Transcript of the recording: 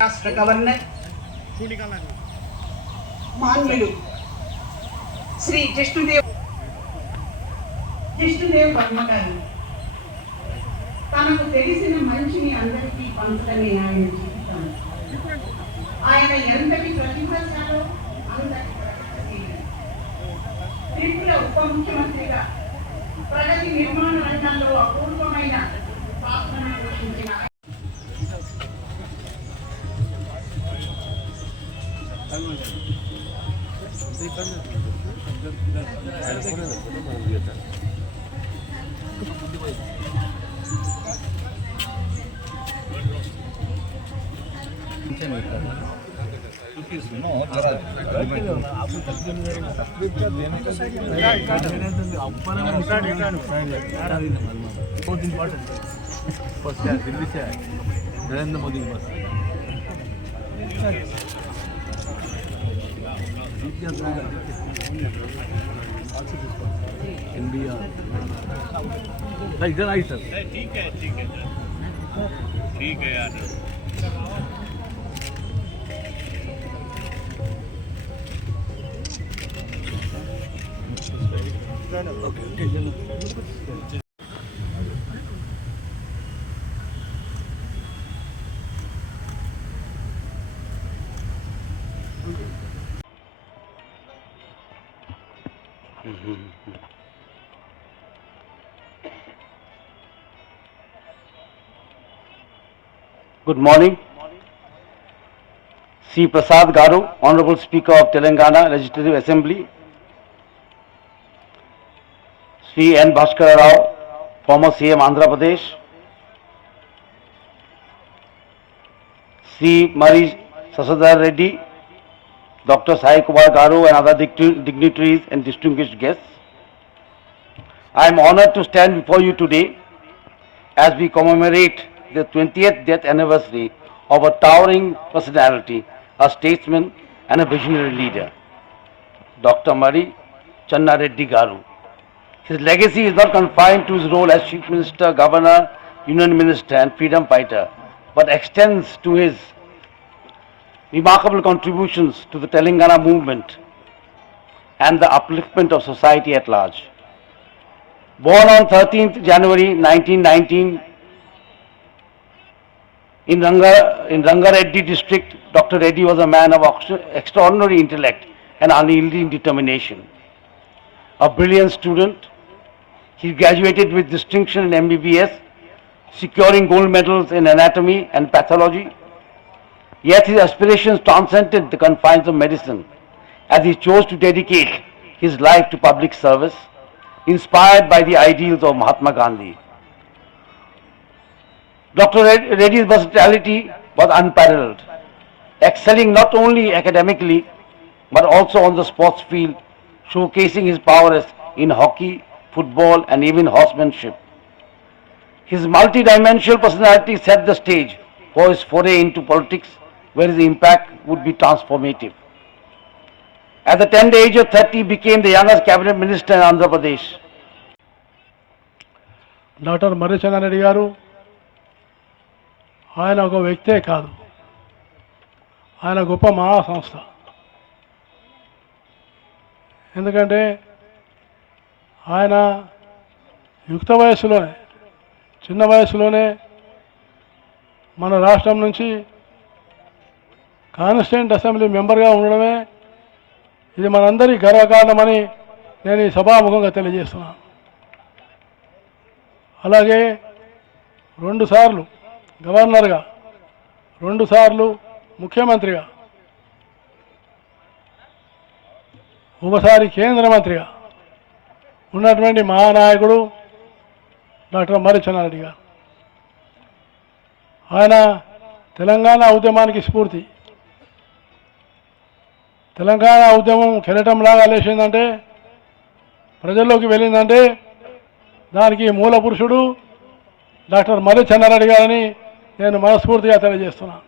రాష్ట్ర గవర్నర్ మాన్యులు శ్రీ జిష్ణుదేవ్ వర్మ గారు తనకు తెలిసిన మంచిని అందరికీ పంచడమే ఆయన జీవితం. ఆయన ఎంతటి ప్రతిభశాలో అంతటి ప్రగతిశీలి. త్రిపుర ఉప ముఖ్యమంత్రిగా ప్రగతి నిర్మాణ రంగంలో అపూర్వమైన పాత్రను పోషించిన नरेंद्र मोदी के पास इंडिया इधर आई सर। ठीक है यार। Good morning. C. Prasad Garu, Honorable Speaker of Telangana Legislative Assembly. Sri N. Bhaskar Rao, former CM Andhra Pradesh. Sri Mari Sasadhar Reddy, Dr. Sai Kumar Garu and other dignitaries and distinguished guests. I am honored to stand before you today as we commemorate the 20th death anniversary of a towering personality, a statesman and a visionary leader, Dr. Mari Channa Reddy Garu. His legacy is not confined to his role as Chief Minister, Governor, Union Minister and freedom fighter, but extends to his remarkable contributions to the Telangana movement and the upliftment of society at large. Born on 13th January 1919 in Rangareddy district, Dr. Reddy was a man of extraordinary intellect and unyielding determination. A brilliant student, he graduated with distinction in MBBS, securing gold medals in anatomy and pathology. Yet his aspirations transcended the confines of medicine as he chose to dedicate his life to public service, inspired by the ideals of Mahatma Gandhi. Dr. Reddy's versatility was unparalleled, excelling not only academically but also on the sports field, showcasing his prowess in hockey, football and even horsemanship. His multi-dimensional personality set the stage for his foray into politics, where his impact would be transformative. At the tender age of 30, he became the youngest cabinet minister in Andhra Pradesh. Doctor Marri Chenna Reddy garu ఆయన ఒక వ్యక్తే కాదు, ఆయన గొప్ప మహాసంస్థ. ఎందుకంటే ఆయన యుక్త వయస్సులోనే, చిన్న వయసులోనే మన రాష్ట్రం నుంచి కాన్స్టిట్యూయెంట్ అసెంబ్లీ మెంబర్గా ఉండడమే ఇది మనందరి గర్వకారణమని నేను ఈ సభాముఖంగా తెలియజేస్తున్నాను. అలాగే 2 సార్లు గవర్నర్గా, 2 సార్లు ముఖ్యమంత్రిగా, ఒకసారి కేంద్ర మంత్రిగా ఉన్నటువంటి మహానాయకుడు డాక్టర్ మర్రి చెన్నారెడ్డి గారు. ఆయన తెలంగాణ ఉద్యమానికి స్ఫూర్తి. తెలంగాణ ఉద్యమం కెరటంలాగా లేచిందంటే, ప్రజల్లోకి వెళ్ళిందంటే దానికి మూల పురుషుడు డాక్టర్ మర్రి చెన్నారెడ్డి గారని నేను మనస్ఫూర్తిగా తెలియజేస్తున్నాను.